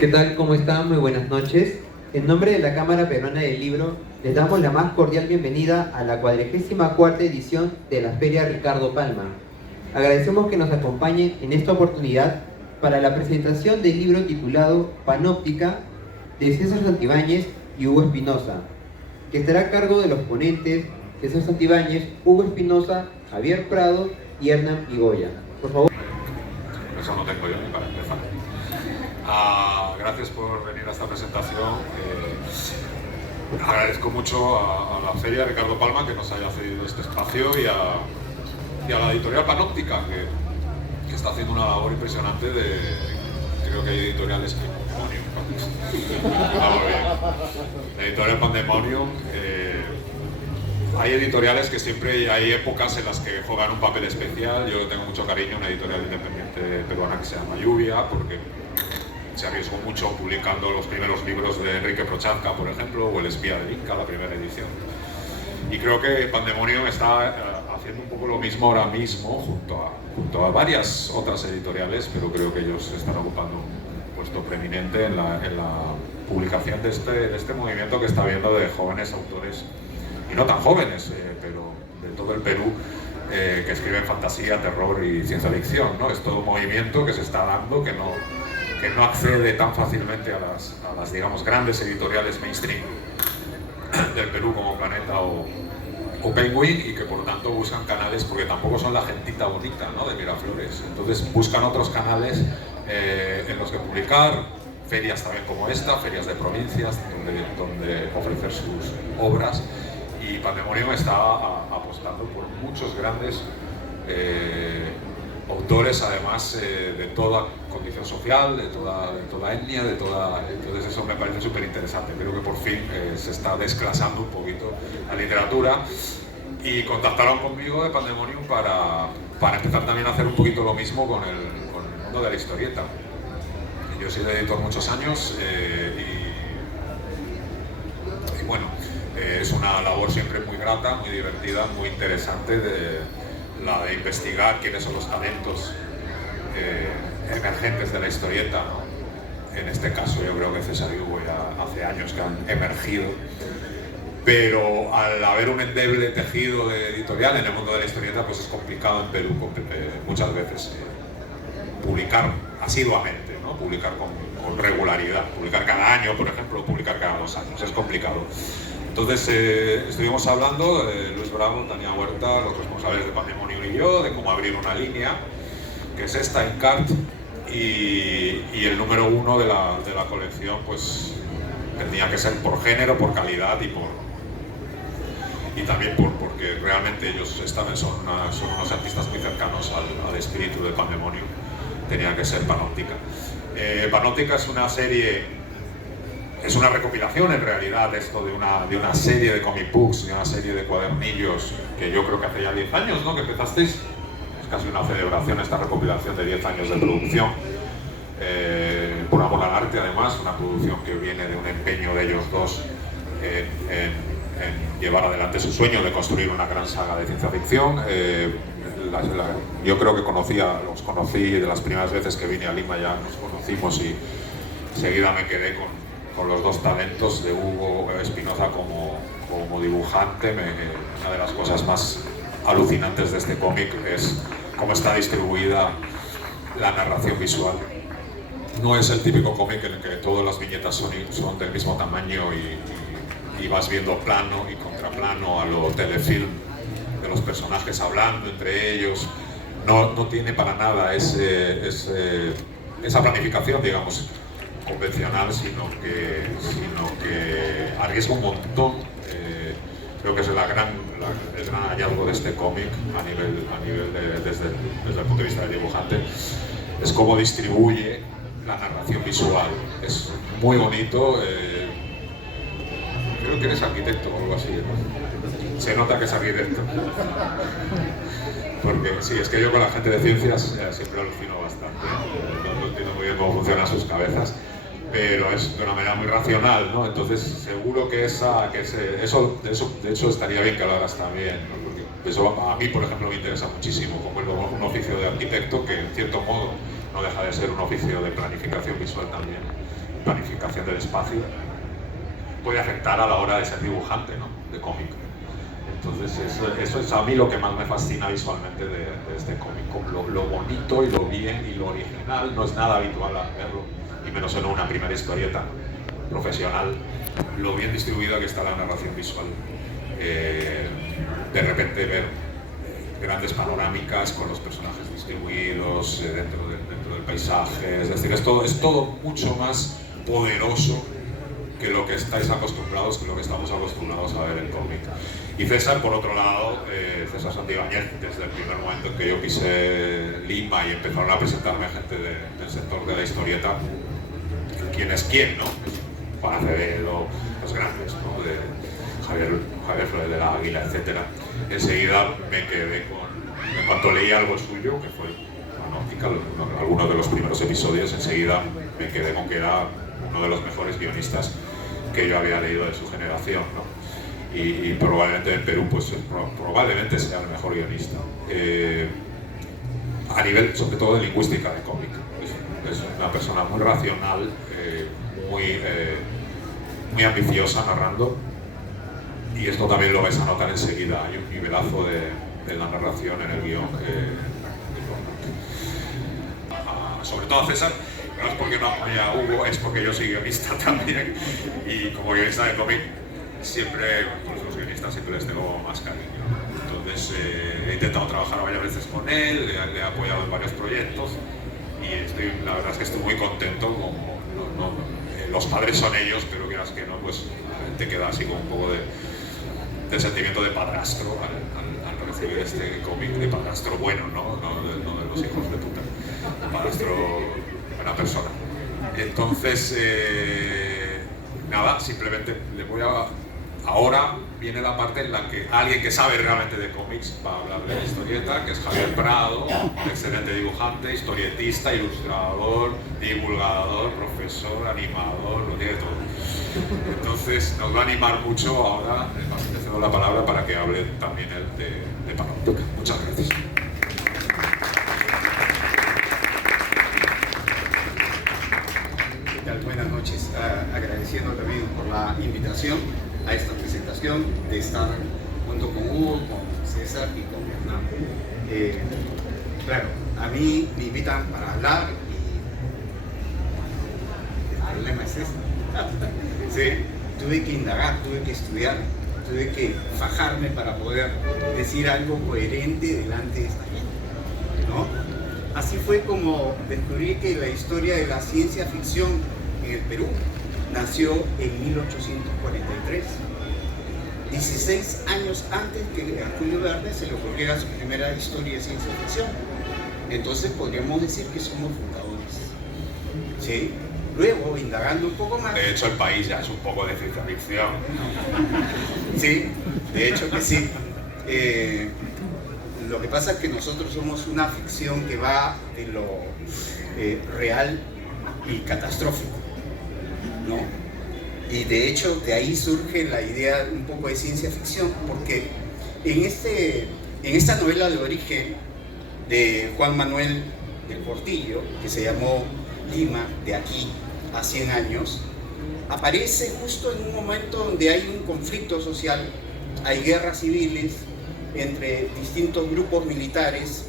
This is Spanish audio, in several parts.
¿Qué tal? ¿Cómo están? Muy buenas noches. En nombre de la Cámara Peruana del Libro, les damos la más cordial bienvenida a la 44ª edición de la Feria Ricardo Palma. Agradecemos que nos acompañen en esta oportunidad para la presentación del libro titulado Panóptica, de César Santibáñez y Hugo Espinosa, que estará a cargo de los ponentes César Santibáñez, Hugo Espinosa, Javier Prado y Hernán Igoya. Por favor. Eso no tengo yo ni para empezar. Gracias por venir a esta presentación. Agradezco mucho a la Feria Ricardo Palma que nos haya cedido este espacio y a la editorial Panóptica que está haciendo una labor impresionante creo que hay editoriales que Vamos bien. La editorial Pandemonium. Hay editoriales que siempre hay épocas en las que juegan un papel especial. Yo tengo mucho cariño a una editorial independiente peruana que se llama Lluvia, porque se arriesgó mucho publicando los primeros libros de Enrique Prochazka, por ejemplo, o El espía del Inca, la primera edición. Y creo que Pandemonium está haciendo un poco lo mismo ahora mismo, junto a varias otras editoriales, pero creo que ellos están ocupando un puesto preeminente en la publicación de este movimiento que está habiendo de jóvenes autores, y no tan jóvenes, pero de todo el Perú, que escriben fantasía, terror y ciencia ficción, ¿no? Es todo un movimiento que se está dando, que no accede tan fácilmente a las digamos, grandes editoriales mainstream del Perú como Planeta o Penguin, y que por tanto buscan canales, porque tampoco son la gentita bonita, ¿no?, de Miraflores. Entonces buscan otros canales en los que publicar, ferias también como esta, ferias de provincias donde ofrecer sus obras. Y Pandemonium está apostando por muchos grandes autores, además de toda condición social, de toda etnia, entonces eso me parece súper interesante. Creo que por fin se está desclasando un poquito la literatura, y contactaron conmigo de Pandemonium para empezar también a hacer un poquito lo mismo con el mundo de la historieta. Yo he sido editor muchos años y bueno, es una labor siempre muy grata, muy divertida, muy interesante, la de investigar quiénes son los talentos emergentes de la historieta, ¿no? En este caso yo creo que César y Hugo ya hace años que han emergido, pero al haber un endeble tejido editorial en el mundo de la historieta, pues es complicado en Perú muchas veces publicar asiduamente, ¿no? Publicar con regularidad, publicar cada año, por ejemplo, o publicar cada 2 años, es complicado. Entonces estuvimos hablando, Luis Bravo, Tania Huerta, los responsables de Pandemonium y yo, de cómo abrir una línea, que es esta, Incart, y el número 1 de la colección pues tendría que ser por género, por calidad y también porque realmente ellos son unos artistas muy cercanos al espíritu de Pandemonium. Tenía que ser Panóptica. Panóptica es una serie, es una recopilación en realidad esto de una serie de comic books, de una serie de cuadernillos que yo creo que hace ya 10 años, ¿no?, que empezasteis. Es casi una celebración esta recopilación de 10 años de producción. Por amor al arte, además, una producción que viene de un empeño de ellos dos en llevar adelante su sueño de construir una gran saga de ciencia ficción. Yo creo que los conocí de las primeras veces que vine a Lima, ya nos conocimos, y enseguida me quedé con los dos talentos de Hugo Espinosa como dibujante. Una de las cosas más alucinantes de este cómic es cómo está distribuida la narración visual. No es el típico cómic en el que todas las viñetas son del mismo tamaño y vas viendo plano y contraplano a lo telefilm de los personajes hablando entre ellos. No tiene para nada esa planificación, digamos, convencional, sino que arriesga un montón. Creo que es el gran hallazgo de este cómic desde el punto de vista del dibujante, es cómo distribuye la narración visual. Es muy bonito. Creo que eres arquitecto o algo así, ¿no? Se nota que es arquitecto. Porque sí, es que yo con la gente de ciencias siempre alucino bastante. No entiendo muy bien cómo funcionan sus cabezas, pero es de una manera muy racional, ¿no? Entonces seguro que eso de hecho estaría bien que lo hagas también, ¿no? Porque eso a mí, por ejemplo, me interesa muchísimo, como un oficio de arquitecto que en cierto modo no deja de ser un oficio de planificación visual también. planificación del espacio, puede afectar a la hora de ser dibujante, ¿no? De cómic. Entonces eso es a mí lo que más me fascina visualmente de este cómic, lo bonito y lo bien y lo original. No es nada habitual a verlo, y menos en una primera historieta profesional, lo bien distribuida que está la narración visual. De repente ver grandes panorámicas con los personajes distribuidos dentro del paisaje, es decir, es todo mucho más poderoso que lo que estáis acostumbrados, que lo que estamos acostumbrados a ver en cómic. Y César, por otro lado, César Santibáñez, desde el primer momento en que yo pise Lima y empezaron a presentarme gente del sector de la historieta, quién es quién, ¿no? Juan Acevedo, los grandes, ¿no? De Javier Flores de la Águila, etc. Enseguida me quedé en cuanto leí algo suyo, que fue Panóptica, algunos de los primeros episodios, enseguida me quedé con que era uno de los mejores guionistas que yo había leído de su generación, ¿no? Y probablemente en Perú, pues probablemente sea el mejor guionista. A nivel, sobre todo, de lingüística de cómic. Es una persona muy racional, muy ambiciosa narrando, y esto también lo vais a notar enseguida. Hay un nivelazo de la narración en el guión sobre todo a César. No es porque no apoya a Hugo, es porque yo soy guionista también, y como guionista de cómic siempre, pues los guionistas siempre les tengo más cariño. Entonces he intentado trabajar varias veces con él, le he apoyado en varios proyectos, y la verdad es que estoy muy contento. Los padres son ellos, pero quieras que no, pues te queda así con un poco de sentimiento de padrastro al recibir este cómic, de padrastro bueno, no de los hijos de puta, padrastro buena persona. Entonces, nada, simplemente le voy a... Ahora viene la parte en la que alguien que sabe realmente de cómics va a hablar de la historieta, que es Javier Prado, un excelente dibujante, historietista, ilustrador, divulgador, profesor, animador, lo tiene todo. Entonces nos va a animar mucho ahora, le cedo la palabra para que hable también él de Panóptica. Muchas gracias. ¿Qué tal? Buenas noches. Agradeciendo también por la invitación a esta presentación, de estar junto con Hugo, con César y con Hernán. Claro, a mí me invitan para hablar y el problema es este. Sí, tuve que indagar, tuve que estudiar, tuve que fajarme para poder decir algo coherente delante de esta gente, ¿no? Así fue como descubrí que la historia de la ciencia ficción en el Perú nació en 1843, 16 años antes que a Julio Verne se le ocurriera su primera historia de ciencia ficción. Entonces podríamos decir que somos fundadores, ¿sí? Luego, indagando un poco más... De hecho, el país ya es un poco de ciencia ficción. Sí, de hecho que sí. Lo que pasa es que nosotros somos una ficción que va de lo real y catastrófico, ¿no? Y de hecho de ahí surge la idea un poco de ciencia ficción, porque en esta novela de origen de Juan Manuel del Portillo, que se llamó Lima, de aquí a 100 años, aparece justo en un momento donde hay un conflicto social, hay guerras civiles entre distintos grupos militares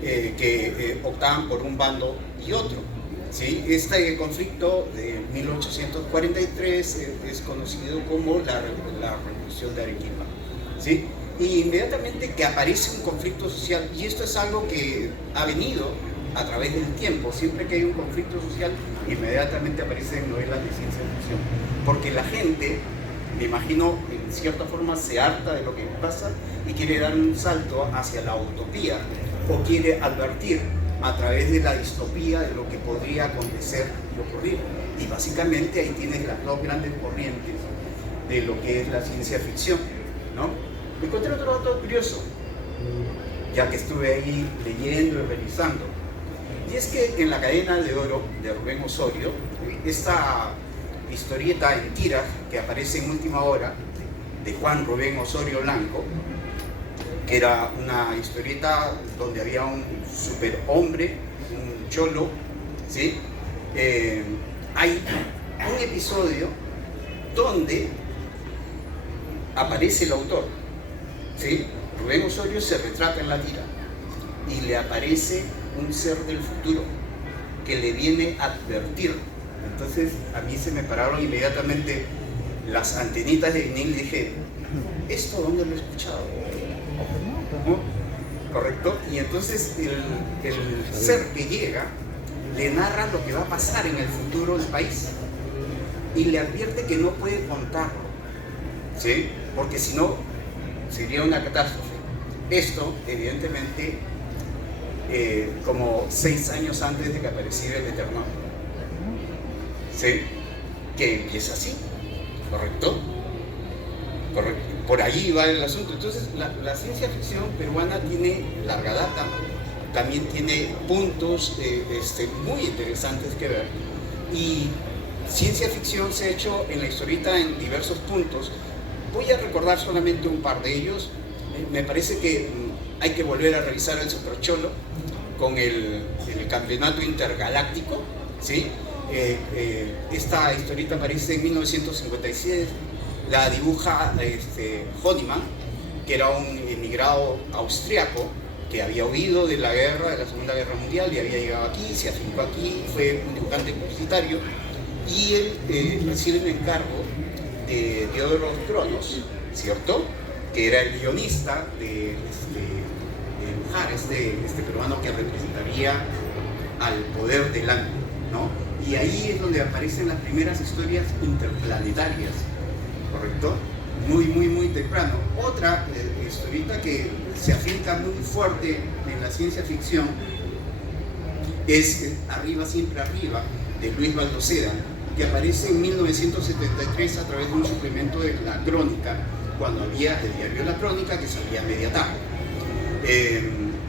que optaban por un bando y otro, ¿sí? Este conflicto de 1843 es conocido como la Revolución de Arequipa, ¿sí? Y inmediatamente que aparece un conflicto social, y esto es algo que ha venido a través del tiempo, siempre que hay un conflicto social, inmediatamente aparecen novelas de ciencia ficción, porque la gente, me imagino, en cierta forma se harta de lo que pasa y quiere dar un salto hacia la utopía, o quiere advertir a través de la distopía de lo que podría acontecer y ocurrir. Y básicamente ahí tienes las dos grandes corrientes de lo que es la ciencia ficción, ¿no? Me encontré otro dato curioso, ya que estuve ahí leyendo y revisando, y es que en La Cadena de Oro de Rubén Osorio, esta historieta en tiras que aparece en Última Hora de Juan Rubén Osorio Blanco, que era una historieta donde había un superhombre, un cholo, ¿sí? hay un episodio donde aparece el autor, ¿sí? Rubén Osorio se retrata en la tira y le aparece un ser del futuro que le viene a advertir. Entonces a mí se me pararon inmediatamente las antenitas de vinil y dije, ¿esto dónde lo he escuchado? ¿No? ¿Correcto? Y entonces el ser que llega le narra lo que va a pasar en el futuro del país y le advierte que no puede contarlo, ¿sí? Porque si no sería una catástrofe. Esto evidentemente como 6 años antes de que apareciera el Eterno, ¿sí? Que empieza así, ¿correcto? Correcto. Por ahí va el asunto. Entonces la ciencia ficción peruana tiene larga data, también tiene puntos muy interesantes que ver, y ciencia ficción se ha hecho en la historieta en diversos puntos. Voy a recordar solamente un par de ellos. Me parece que hay que volver a revisar el Supercholo con el campeonato intergaláctico, ¿sí? Esta historieta aparece en 1956, la dibuja Honeyman, que era un emigrado austriaco que había huido de la guerra, de la Segunda Guerra Mundial, y había llegado aquí, se afincó aquí, fue un dibujante publicitario, y él recibe el encargo de Diodoro Cronos, ¿cierto?, que era el guionista de dibujar este peruano que representaría al poder del ánimo, ¿no? Y ahí es donde aparecen las primeras historias interplanetarias, ¿correcto? Muy temprano. Otra historieta que se afinca muy fuerte en la ciencia ficción es Arriba Siempre Arriba, de Luis Balmaceda, que aparece en 1973 a través de un suplemento de La Crónica, cuando había el diario La Crónica, que salía a media tarde.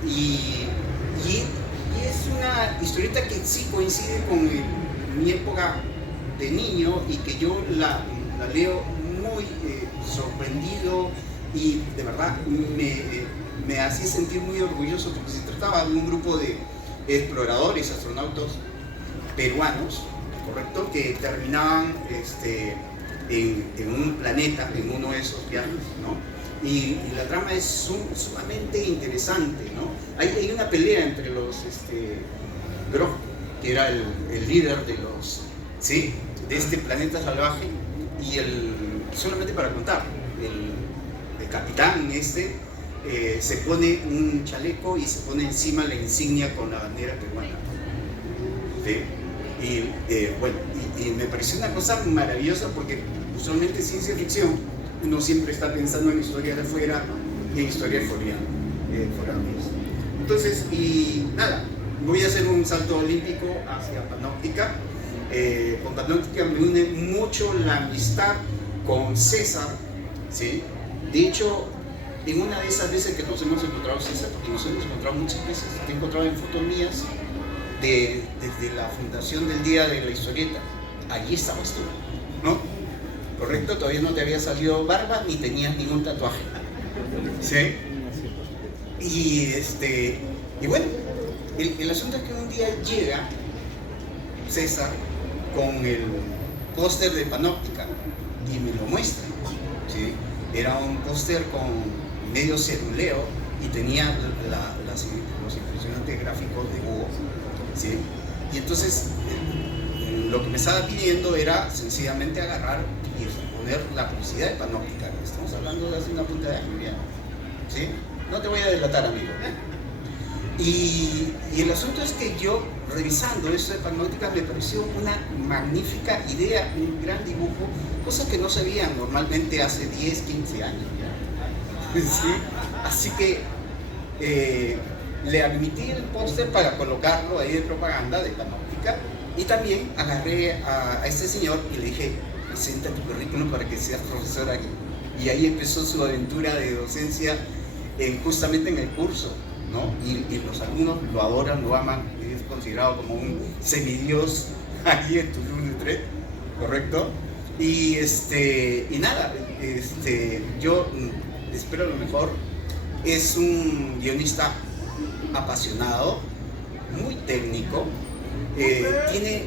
Y es una historieta que sí coincide con mi época de niño y que yo la leo muy sorprendido, y de verdad me hacía sentir muy orgulloso, porque se trataba de un grupo de exploradores, astronautas peruanos, ¿correcto?, que terminaban en un planeta, en uno de esos viajes, ¿no? Y la trama es sumamente interesante, ¿no? Hay una pelea entre los Grog, que era el líder de los, ¿sí?, de este planeta salvaje, y solamente para contar, el capitán se pone un chaleco y se pone encima la insignia con la bandera peruana, ¿sí? Y me pareció una cosa maravillosa, porque usualmente ciencia ficción uno siempre está pensando en historias de afuera y en historias foráneas. Entonces, y nada, voy a hacer un salto olímpico hacia Panóptica. Con Panóptica me une mucho la amistad con César, ¿sí? De hecho, en una de esas veces que nos hemos encontrado, César, porque nos hemos encontrado muchas veces, te he encontrado en fotos mías desde la fundación del Día de la Historieta. Allí estabas tú, ¿no? ¿Correcto? Todavía no te había salido barba ni tenías ningún tatuaje, ¿sí? Y bueno, el asunto es que un día llega César con el póster de Panóptica y me lo muestra, ¿sí? Era un póster con medio ceruleo y tenía los impresionantes gráficos de Hugo, ¿sí? Y entonces lo que me estaba pidiendo era sencillamente agarrar y poner la publicidad de Panóptica. Estamos hablando de hace una punta de año ya, ¿sí? No te voy a delatar, amigo. Y el asunto es que yo, revisando eso de Panóptica, me pareció una magnífica idea, un gran dibujo, cosas que no se veían normalmente hace 10, 15 años ya, ¿sí? Así que le admití el póster para colocarlo ahí de propaganda de Panóptica, y también agarré a este señor y le dije, presenta tu currículum para que seas profesor aquí. Y ahí empezó su aventura de docencia justamente en el curso, ¿no? Y los alumnos lo adoran, lo aman, es considerado como un semidios ahí en Toulouse-Lautrec, ¿correcto? Y nada, yo espero lo mejor. Es un guionista apasionado, muy técnico, tiene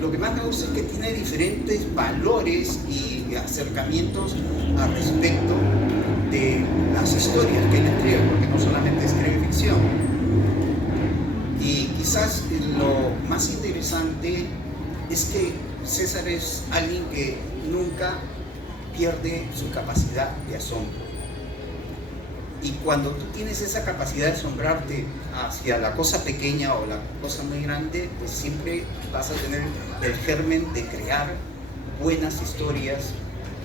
lo que más me gusta es que tiene diferentes valores y acercamientos al respecto de las historias que él escribe, porque no solamente escribe ficción. Y quizás lo más interesante es que César es alguien que nunca pierde su capacidad de asombro. Y cuando tú tienes esa capacidad de asombrarte hacia la cosa pequeña o la cosa muy grande, pues siempre vas a tener el germen de crear buenas historias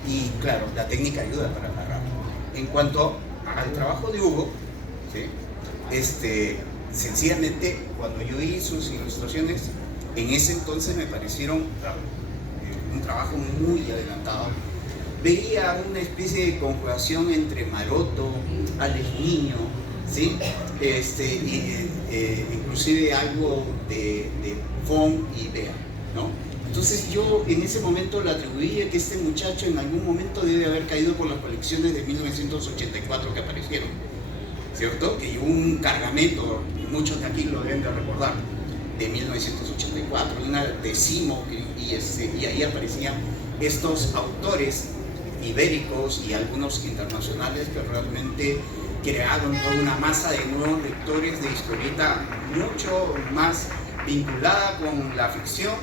y claro, la técnica ayuda para narrar. En cuanto al trabajo de Hugo, ¿sí? Sencillamente cuando yo vi sus ilustraciones, en ese entonces me parecieron un trabajo muy adelantado. Veía una especie de conjugación entre Maroto, Alex Niño, ¿sí? Inclusive algo de Fon y Bea, ¿no? Entonces yo en ese momento le atribuía que este muchacho en algún momento debe haber caído por las colecciones de 1984 que aparecieron, ¿cierto? Que hubo un cargamento, muchos de aquí lo deben de recordar, de 1984, una Decimo, y ahí aparecían estos autores ibéricos y algunos internacionales que realmente crearon toda una masa de nuevos lectores de historieta mucho más vinculada con la ficción,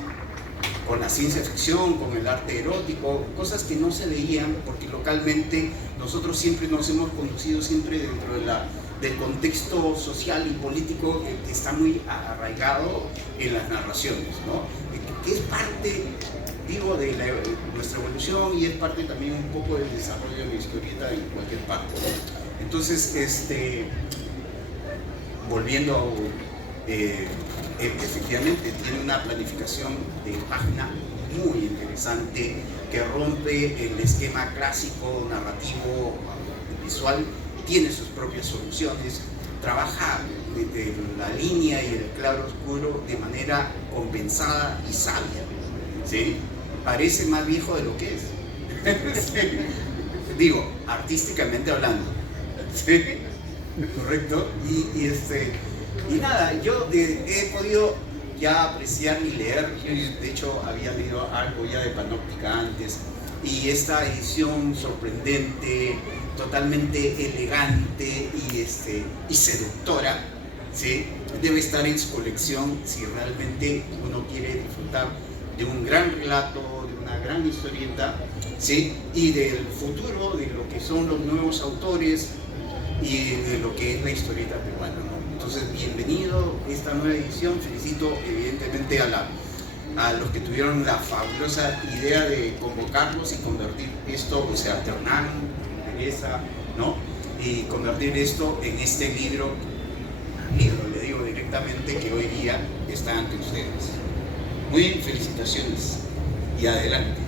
con la ciencia ficción, con el arte erótico, cosas que no se veían porque localmente nosotros siempre nos hemos conducido siempre dentro del contexto social y político que está muy arraigado en las narraciones, ¿no? Que es parte, digo, de nuestra evolución y es parte también un poco del desarrollo de la historieta en cualquier parte. Entonces, volviendo, efectivamente tiene una planificación de página muy interesante que rompe el esquema clásico, narrativo, visual, tiene sus propias soluciones, trabaja desde la línea y el claro oscuro de manera compensada y sabia, ¿sí? Parece más viejo de lo que es. Sí. Digo, artísticamente hablando, ¿sí? ¿Correcto? Y nada, yo he podido ya apreciar y leer, yo de hecho había leído algo ya de Panóptica antes, y esta edición sorprendente, totalmente elegante y seductora, ¿sí? Debe estar en su colección si realmente uno quiere disfrutar de un gran relato, de una gran historieta, ¿sí? Y del futuro, de lo que son los nuevos autores y de lo que es la historieta peruana, ¿no? Entonces, bienvenido a esta nueva edición. Felicito evidentemente a los que tuvieron la fabulosa idea de convocarlos y convertir esto, o sea, Hernán, Teresa, ¿no? Y convertir esto en este libro, le digo directamente, que hoy día está ante ustedes. Muy bien, felicitaciones y adelante.